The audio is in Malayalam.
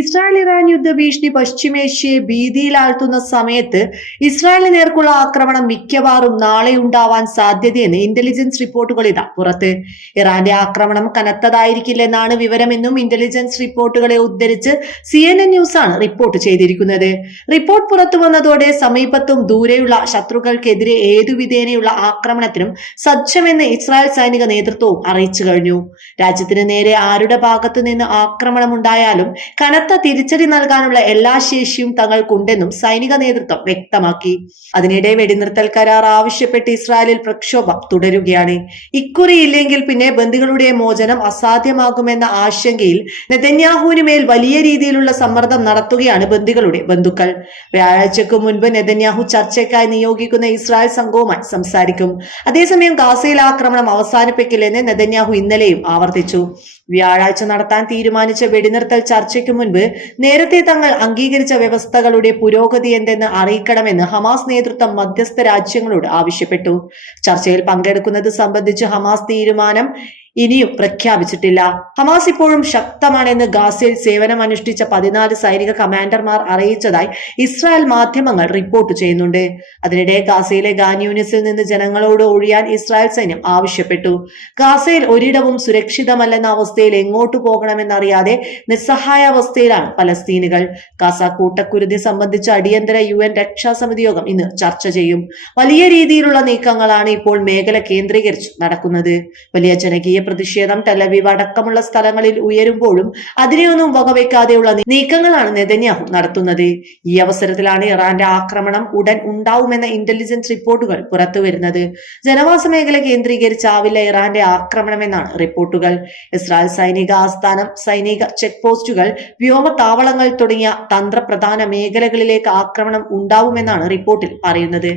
ഇസ്രായേൽ ഇറാൻ യുദ്ധഭീഷണി പശ്ചിമേഷ്യയെ ഭീതിയിലാഴ്ത്തുന്ന സമയത്ത് ഇസ്രായേലിന് നേർക്കുള്ള ആക്രമണം മിക്കവാറും നാളെ ഉണ്ടാവാൻ സാധ്യതയെന്ന് ഇന്റലിജൻസ് റിപ്പോർട്ടുകൾ ഇതാ. പുറത്ത് ഇറാന്റെ ആക്രമണം കനത്തതായിരിക്കില്ലെന്നാണ് വിവരമെന്നും ഇന്റലിജൻസ് റിപ്പോർട്ടുകളെ ഉദ്ധരിച്ച് സി എൻ എൻ ന്യൂസ് ആണ് റിപ്പോർട്ട് ചെയ്തിരിക്കുന്നത്. റിപ്പോർട്ട് പുറത്തു വന്നതോടെ സമീപത്തും ദൂരെയുള്ള ശത്രുക്കൾക്കെതിരെ ഏതുവിധേനയുള്ള ആക്രമണത്തിനും സജ്ജമെന്ന് ഇസ്രായേൽ സൈനിക നേതൃത്വവും അറിയിച്ചു കഴിഞ്ഞു. രാജ്യത്തിന് നേരെ ആരുടെ ഭാഗത്തു നിന്ന് ആക്രമണം ഉണ്ടായാലും കനത്ത തിരിച്ചടി നൽകാനുള്ള എല്ലാ ശേഷിയും തങ്ങൾക്കുണ്ടെന്നും സൈനിക നേതൃത്വം വ്യക്തമാക്കി. അതിനിടെ വെടിനിർത്തൽ കരാർ ആവശ്യപ്പെട്ട് ഇസ്രായേലിൽ പ്രക്ഷോഭം തുടരുകയാണ്. ഇക്കുറി ഇല്ലെങ്കിൽ പിന്നെ ബന്ദികളുടെ മോചനം അസാധ്യമാകുമെന്ന ആശങ്കയിൽ നെതന്യാഹുവിന് മേൽ വലിയ രീതിയിലുള്ള സമ്മർദ്ദം നടത്തുകയാണ് ബന്ദികളുടെ ബന്ധുക്കൾ. വ്യാഴാഴ്ചക്ക് മുൻപ് നെതന്യാഹു ചർച്ചയ്ക്കായി നിയോഗിക്കുന്ന ഇസ്രായേൽ സംഘവുമായി സംസാരിക്കും. അതേസമയം ഗാസയിൽ ആക്രമണം അവസാനിപ്പിക്കില്ലെന്ന് നെതന്യാഹു ഇന്നലെയും ആവർത്തിച്ചു. വ്യാഴാഴ്ച നടത്താൻ തീരുമാനിച്ച വെടിനിർത്തൽ ചർച്ചയ്ക്ക് മുൻപ് നേരത്തെ തങ്ങൾ അംഗീകരിച്ച വ്യവസ്ഥകളുടെ പുരോഗതി എന്തെന്ന് അറിയിക്കണമെന്ന് ഹമാസ് നേതൃത്വം മധ്യസ്ഥ രാജ്യങ്ങളോട് ആവശ്യപ്പെട്ടു. ചർച്ചയിൽ പങ്കെടുക്കുന്നത് സംബന്ധിച്ച് ഹമാസ് തീരുമാനം ഇനിയും പ്രഖ്യാപിച്ചിട്ടില്ല. ഹമാസ് ഇപ്പോഴും ശക്തമാണെന്ന് ഗാസയിൽ സേവനം അനുഷ്ഠിച്ച പതിനാല് സൈനിക കമാൻഡർമാർ അറിയിച്ചതായി ഇസ്രായേൽ മാധ്യമങ്ങൾ റിപ്പോർട്ട് ചെയ്യുന്നുണ്ട്. അതിനിടെ ഗാസയിലെ ഗാൻ യൂണിസിൽ നിന്ന് ജനങ്ങളോട് ഒഴിയാൻ ഇസ്രായേൽ സൈന്യം ആവശ്യപ്പെട്ടു. ഗാസയിൽ ഒരിടവും സുരക്ഷിതമല്ലെന്ന അവസ്ഥയിൽ എങ്ങോട്ടു പോകണമെന്നറിയാതെ നിസ്സഹായാവസ്ഥയിലാണ് പലസ്തീനുകൾ. ഗാസ കൂട്ടക്കുരുതി സംബന്ധിച്ച അടിയന്തര യു എൻ രക്ഷാസമിതി യോഗം ഇന്ന് ചർച്ച ചെയ്യും. വലിയ രീതിയിലുള്ള നീക്കങ്ങളാണ് ഇപ്പോൾ മേഖല കേന്ദ്രീകരിച്ച് നടക്കുന്നത്. വലിയ ജനകീയ പ്രതിഷേധം ടെലവീവ് അടക്കമുള്ള സ്ഥലങ്ങളിൽ ഉയരുമ്പോഴും അതിനെയൊന്നും വകവെക്കാതെയുള്ള നീക്കങ്ങളാണ് നെതന്യാഹു നടത്തുന്നത്. ഈ അവസരത്തിലാണ് ഇറാന്റെ ആക്രമണം ഉടൻ ഉണ്ടാവുമെന്ന ഇന്റലിജൻസ് റിപ്പോർട്ടുകൾ പുറത്തുവരുന്നത്. ജനവാസ മേഖല കേന്ദ്രീകരിച്ചാവില്ല ഇറാന്റെ ആക്രമണമെന്നാണ് റിപ്പോർട്ടുകൾ. ഇസ്രായേൽ സൈനിക ആസ്ഥാനം സൈനിക ചെക്ക് പോസ്റ്റുകൾ വ്യോമതാവളങ്ങൾ തുടങ്ങിയ തന്ത്രപ്രധാന മേഖലകളിലേക്ക് ആക്രമണം ഉണ്ടാവുമെന്നാണ് റിപ്പോർട്ടിൽ പറയുന്നത്.